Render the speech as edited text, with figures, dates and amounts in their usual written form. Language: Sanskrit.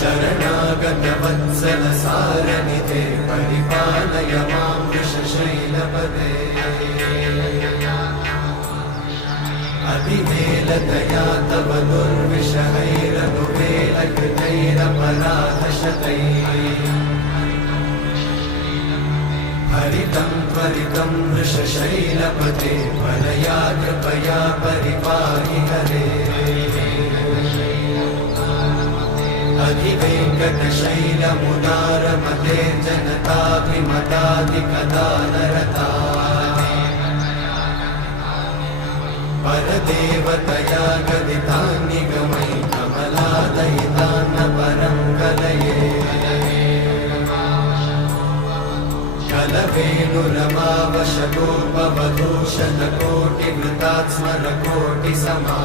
शरणागतवत्सल सारनिधे परिपालय मां वृषशैलपदे अतिवेलतया तव दुर्विषहैरनुवेलकृतैरपराधशतैः हरितं त्वरितं वृषशैलपते परया कृपया परिपाहि हरे अधिवेङ्कटशैलमुदारमते जनताभिमताधिकदानरता परदेवतया गदितान्निगमै कमलादयितान्न परं कलये कलवेणुरमावशतोपवधूशतकोटिवृतात् स्मरकोटिसमा